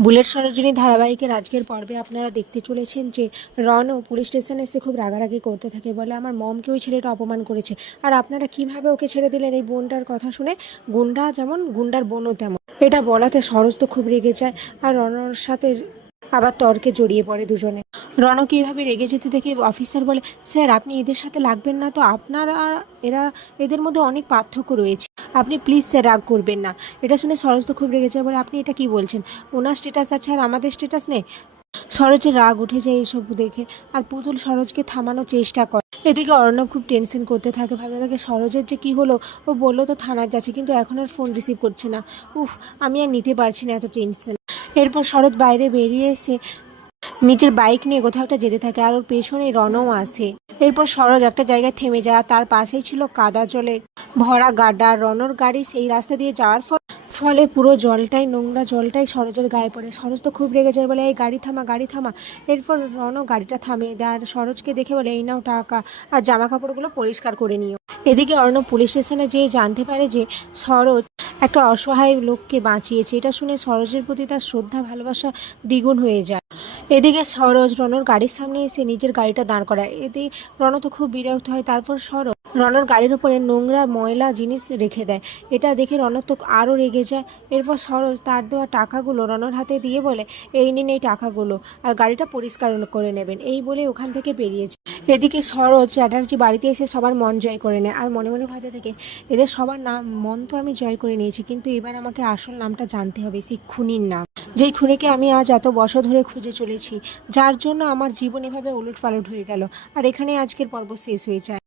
Bullet Sarojini ধারাবাহিকের আজকের পর্বে আপনারা দেখতে চলেছেন যে রনও পুলিশ স্টেশনে এসে খুব রাগারাগি করতে থাকে বলে আমার মমকে ওই ছেলেটা অপমান করেছে। আর আপনারা কীভাবে ওকে ছেড়ে দিলেন এই বোনটার কথা শুনে? গুন্ডা যেমন, গুন্ডার বোনও তেমন। এটা বলাতে সরোজ তো খুব রেগে যায়। আর রনর সাথে আবার তর্কে জড়িয়ে পড়ে দুজনে। রনকে এইভাবে রেগে যেতে দেখে অফিসার বলে, স্যার, আপনি এদের সাথে লাগবেন না তো আপনারা এরা, এদের মধ্যে অনেক পার্থক্য রয়েছে। আপনি প্লিজ স্যার, রাগ করবেন না এটা শুনে সরোজ তো খুব রেগে যায়, বলে, আপনি এটা কি বলছেন? ওনার স্টেটাস আছে আর আমাদের স্টেটাস নেই সরোজের রাগ উঠে যায় এইসব দেখে, আর পুতুল সরোজকে থামানোর চেষ্টা করে। এদিকে অর্ণব খুব টেনশন করতে থাকে, ভাবতে থাকে, সরোজের যে কি হলো? ও বলল তো থানার যাচ্ছে, কিন্তু এখন আর ফোন রিসিভ করছে না। উফ, আমি আর নিতে পারছি না এত টেনশন এরপর শরৎ বাইরে বেরিয়ে এসে নিজের বাইক নিয়ে কোথাও একটা যেতে থাকে আর ওর পেছনে রনও আসে এরপর সরোজ একটা জায়গায় থেমে যায় তার পাশেই ছিল কাদা জলে ভরা আর রনর গাড়ি সেই রাস্তা দিয়ে যাওয়ার ফল ফলে পুরো জলটাই, নোংরা জলটাই সরোজের গায়ে পড়ে। সরোজ তো খুব রেগে যায়, বলে, এই, গাড়ি থামা গাড়ি থামা। এরপর রনও গাড়িটা থামিয়ে দেয় আর সরোজকে দেখে বলে, এই নাও টাকা আর জামা কাপড়গুলো পরিষ্কার করে নিও। এদিকে অর্ণব পুলিশ স্টেশনে যেয়ে জানতে পারে যে সরোজ একটা অসহায় লোককে বাঁচিয়েছে। এটা শুনে সরোজের প্রতি তার শ্রদ্ধা, ভালোবাসা দ্বিগুণ হয়ে যায়। এদিকে সরোজ রনর গাড়ির সামনে এসে নিজের গাড়িটা দাঁড় করায়। এতে রণ তো খুব বিরক্ত হয়। তারপর সরোজ রনর গাড়ির উপরে নোংরা ময়লা, জিনিস রেখে দেয়। এটা দেখে রণ তো আরও রেগে যায়। এরপর সরোজ তার দেওয়া টাকাগুলো রনর হাতে দিয়ে বলে, এই নিন এই টাকাগুলো। আর গাড়িটা পরিষ্কার করে নেবেন। এই বলে ওখান থেকে বেরিয়েছে এদিকে সরোজ চ্যাটার্জি বাড়িতে এসে সবার মন জয় করে নেয়। আর মনে মনে ভাবতে থাকে, এদের সবার নাম, মন তো আমি জয় করে নিয়েছি, কিন্তু এবার আমাকে আসল নামটা জানতে হবে, সেই খুনির নাম। যেই খুনিকে আমি আজ এত বছর ধরে খুঁজে চলেছি, যার জন্য আমার জীবন এভাবে উলট পালট হয়ে গেল। আর এখানে আজকের পর্ব শেষ হয়ে যায়।